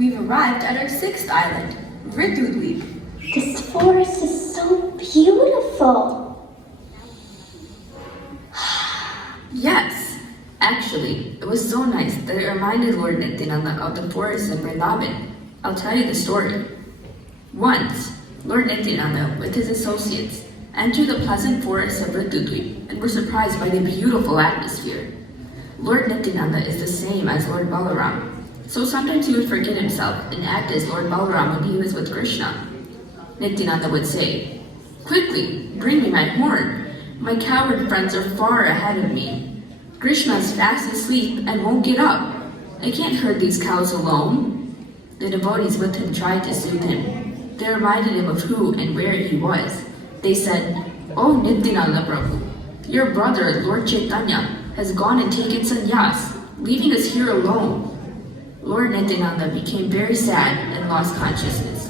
We've arrived at our 6th island, Navadwip. This forest is so beautiful. Yes, actually, it was so nice that it reminded Lord Nityananda of the forest of Vrindavan. I'll tell you the story. Once, Lord Nityananda, with his associates, entered the pleasant forest of Navadwip and were surprised by the beautiful atmosphere. Lord Nityananda is the same as Lord Balaram, so sometimes he would forget himself and act as Lord Balaram when he was with Krishna. Nityananda would say, "Quickly, bring me my horn. My coward friends are far ahead of me. Krishna is fast asleep and won't get up. I can't herd these cows alone." The devotees with him tried to soothe him. They reminded him of who and where he was. They said, "Oh Nityananda Prabhu, your brother, Lord Chaitanya, has gone and taken sannyas, leaving us here alone." Lord Nityananda became very sad and lost consciousness.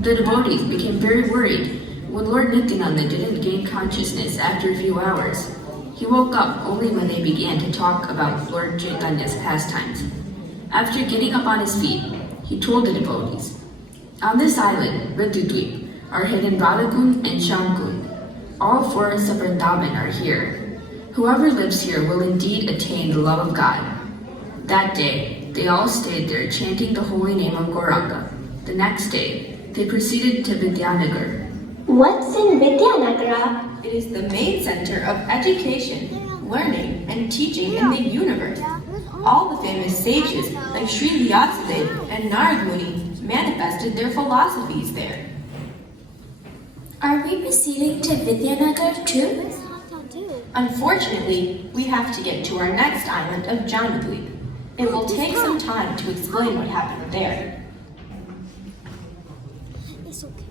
The devotees became very worried when Lord Nityananda didn't gain consciousness after a few hours. He woke up only when they began to talk about Lord Chaitanya's pastimes. After getting up on his feet, he told the devotees, "On this island, Navadwip, are hidden Radhakund and Shamkund. All forests of Vrindavan are here. Whoever lives here will indeed attain the love of God." That day, they all stayed there chanting the holy name of Gauranga. The next day, they proceeded to Vidyanagar. What's in Vidyanagara? It is the main center of education, learning, and teaching in the universe. All the famous sages like Sri Vyasadeva and Narad Muni manifested their philosophies there. Are we proceeding to Vidyanagar too? Unfortunately, we have to get to our next island of Navadwip. It will take some time to explain what happened there. It's okay.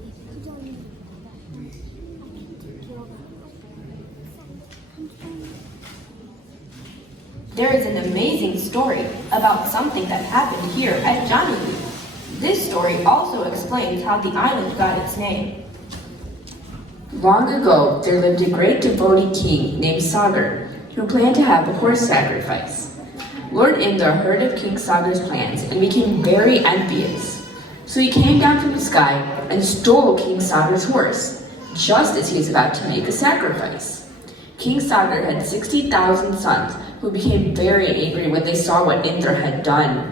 There is an amazing story about something that happened here at Navadwip. This story also explains how the island got its name. Long ago, there lived a great devotee king named Sagar, who planned to have a horse sacrifice. Lord Indra heard of King Sagar's plans and became very envious. So he came down from the sky and stole King Sagar's horse, just as he was about to make a sacrifice. King Sagar had 60,000 sons who became very angry when they saw what Indra had done.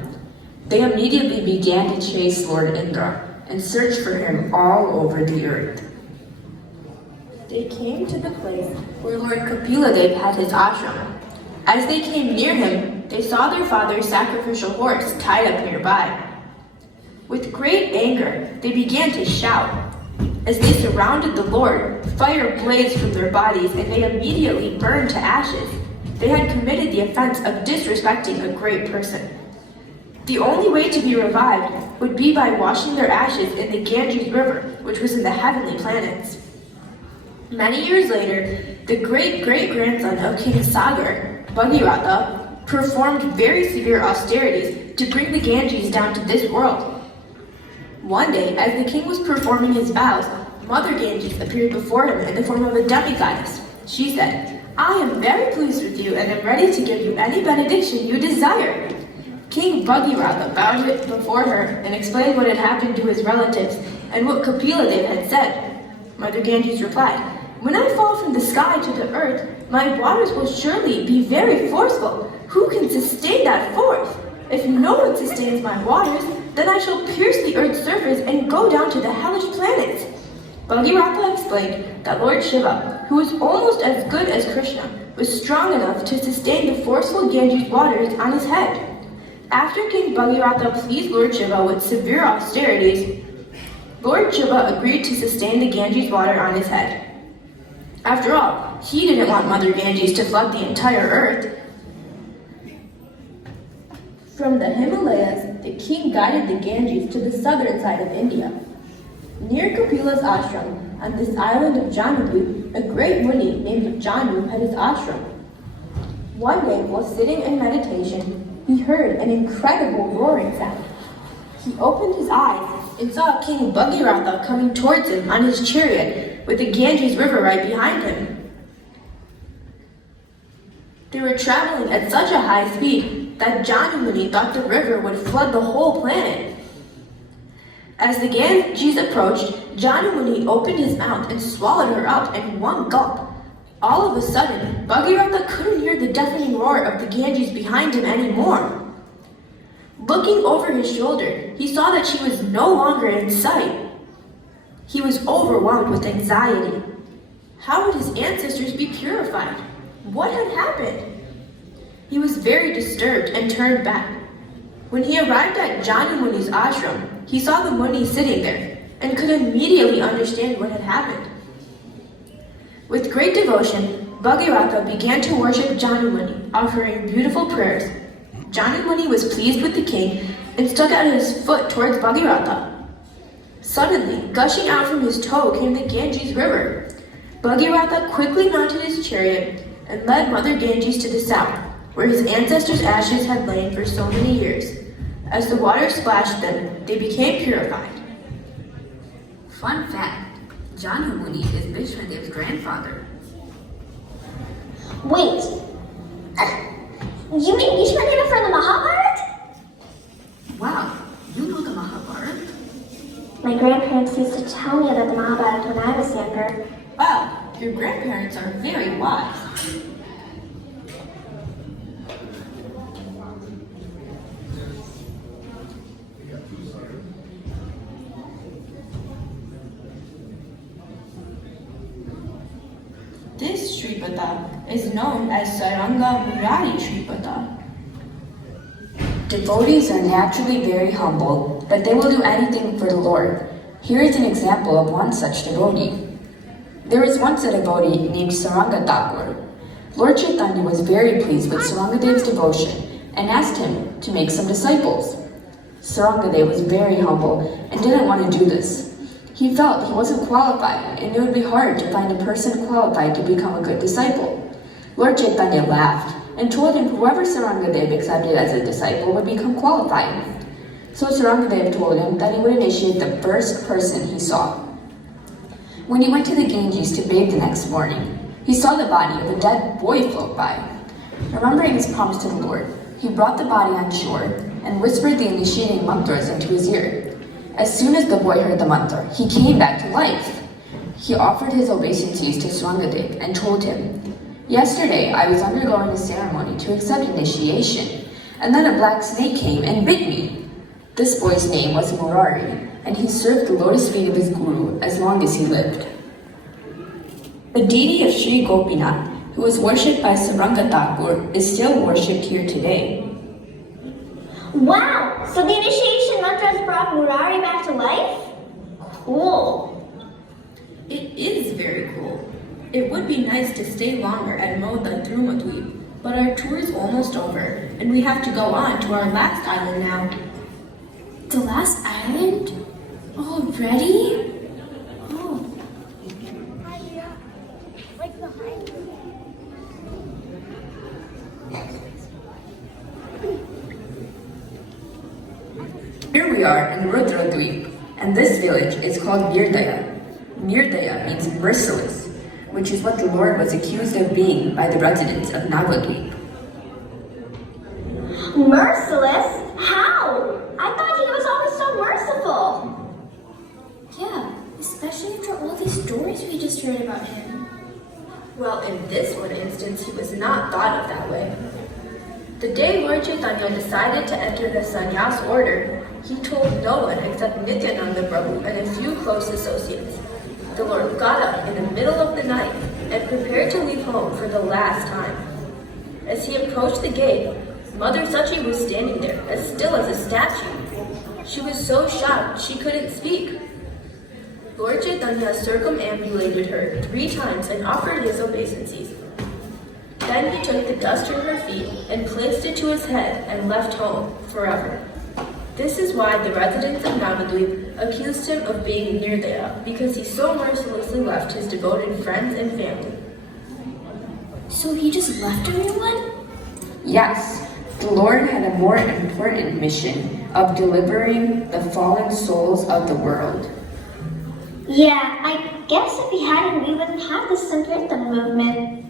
They immediately began to chase Lord Indra and search for him all over the earth. They came to the place where Lord Kapiladev had his ashram. As they came near him, they saw their father's sacrificial horse tied up nearby. With great anger, they began to shout. As they surrounded the Lord, fire blazed from their bodies and they immediately burned to ashes. They had committed the offense of disrespecting a great person. The only way to be revived would be by washing their ashes in the Ganges River, which was in the heavenly planets. Many years later, the great-great-grandson of King Sagar, Bhagirath, performed very severe austerities to bring the Ganges down to this world. One day, as the king was performing his vows, Mother Ganges appeared before him in the form of a demigoddess. She said, "I am very pleased with you and am ready to give you any benediction you desire." King Bhagirath bowed before her and explained what had happened to his relatives and what Kapiladev had said. Mother Ganges replied, "When I fall from the sky to the earth, my waters will surely be very forceful. Who can sustain that force? If no one sustains my waters, then I shall pierce the earth's surface and go down to the hellish planets." Bhagirath explained that Lord Shiva, who was almost as good as Krishna, was strong enough to sustain the forceful Ganges waters on his head. After King Bhagirath pleased Lord Shiva with severe austerities, Lord Shiva agreed to sustain the Ganges water on his head. After all, he didn't want Mother Ganges to flood the entire earth. From the Himalayas, the king guided the Ganges to the southern side of India. Near Kapila's ashram, on this island of Navadwip, a great Muni named Janu had his ashram. One day, while sitting in meditation, he heard an incredible roaring sound. He opened his eyes and saw King Bhagirath coming towards him on his chariot with the Ganges River right behind him. They were traveling at such a high speed that Janamuni thought the river would flood the whole planet. As the Ganges approached, Janamuni opened his mouth and swallowed her up in one gulp. All of a sudden, Bhagirath couldn't hear the deafening roar of the Ganges behind him anymore. Looking over his shoulder, he saw that she was no longer in sight. He was overwhelmed with anxiety. How would his ancestors be purified? What had happened? He was very disturbed and turned back. When he arrived at Jani Muni's ashram, he saw the Muni sitting there and could immediately understand what had happened. With great devotion, Bhagirath began to worship Jani Muni, offering beautiful prayers. Jani Muni was pleased with the king and stuck out his foot towards Bhagirath. Suddenly, gushing out from his toe came the Ganges river. Bhagirath quickly mounted his chariot and led Mother Ganges to the south, where his ancestors' ashes had lain for so many years. As the water splashed them, they became purified. Fun fact, Janu Muni is Vishwadev's grandfather. Wait, you mean Vishwadeva from the Mahabharata? Wow, you know the Mahabharata? My grandparents used to tell me about the Mahabharata when I was younger. Wow, your grandparents are very wise. This Shripata is known as Saranga Murari Shripata. Devotees are naturally very humble, but they will do anything for the Lord. Here is an example of one such devotee. There was once a devotee named Saranga Thakur. Lord Chaitanya was very pleased with Sarangadev's devotion and asked him to make some disciples. Sarangadev was very humble and didn't want to do this. He felt he wasn't qualified and it would be hard to find a person qualified to become a good disciple. Lord Chaitanya laughed and told him whoever Sarangadev accepted as a disciple would become qualified. So Sarangadev told him that he would initiate the first person he saw. When he went to the Ganges to bathe the next morning, he saw the body of a dead boy float by. Remembering his promise to the Lord, he brought the body on shore and whispered the initiating mantras into his ear. As soon as the boy heard the mantra, he came back to life. He offered his obeisances to Sarangadev and told him, "Yesterday I was undergoing a ceremony to accept initiation, and then a black snake came and bit me." This boy's name was Murari, and he served the lotus feet of his guru as long as he lived. The deity of Sri Gopinath, who was worshipped by Saranga Thakur, is still worshipped here today. Wow! So the initiation mantras brought Murari back to life? Cool. It is very cool. It would be nice to stay longer at Navadwip, but our tour is almost over, and we have to go on to our last island now. The last island? Already? Oh. Here we are in Rudradwip, and this village is called Nirdaya. Nirdaya means merciless, which is what the Lord was accused of being by the residents of Navadwip. Merciless? How? I thought he was always so merciful. Yeah, especially after all these stories we just heard about him. Well, in this one instance, he was not thought of that way. The day Lord Chaitanya decided to enter the sannyas order, he told no one except Nityananda Prabhu and a few close associates. The Lord got up in the middle of the night and prepared to leave home for the last time. As he approached the gate, Mother Sachi was standing there, as still as a statue. She was so shocked she couldn't speak. Lord Chaitanya circumambulated her 3 times and offered his obeisances. Then he took the dust from her feet and placed it to his head and left home forever. This is why the residents of Navadwip accused him of being Nirdaya, because he so mercilessly left his devoted friends and family. So he just left everyone? Yes, the Lord had a more important mission of delivering the fallen souls of the world. Yeah, I guess if he hadn't, we wouldn't have the Sankirtan movement.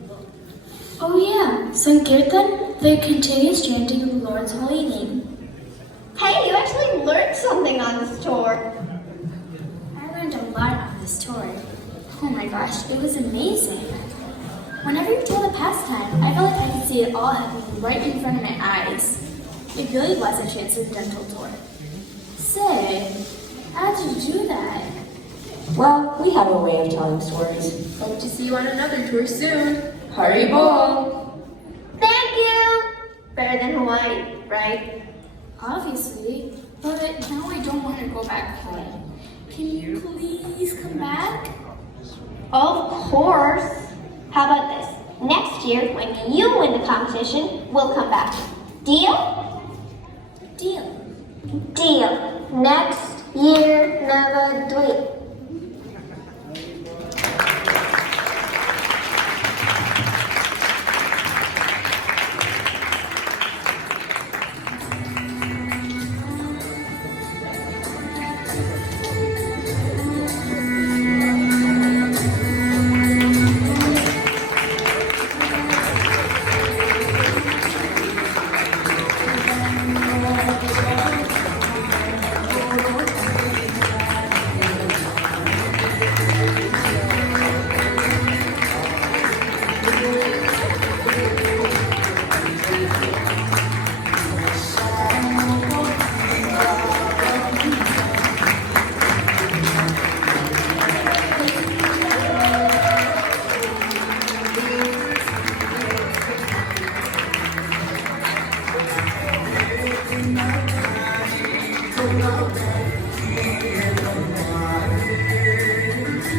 Oh yeah, Sankirtan, the continuous chanting of the Lord's holy name. Hey, you actually learned something on this tour. I learned a lot on this tour. Oh my gosh, it was amazing. Whenever you told a pastime, I felt like I could see it all happening right in front of my eyes. It really was a transcendental tour. Say, how did you do that? Well, we have a way of telling stories. Hope to see you on another tour soon. Haribo! Thank you! Better than Hawaii, right? Obviously, but now I don't want to go back home. Can you please come back? Of course. How about this? Next year, when you win the competition, we'll come back. Deal? Deal. Deal. Next year, Navadwip.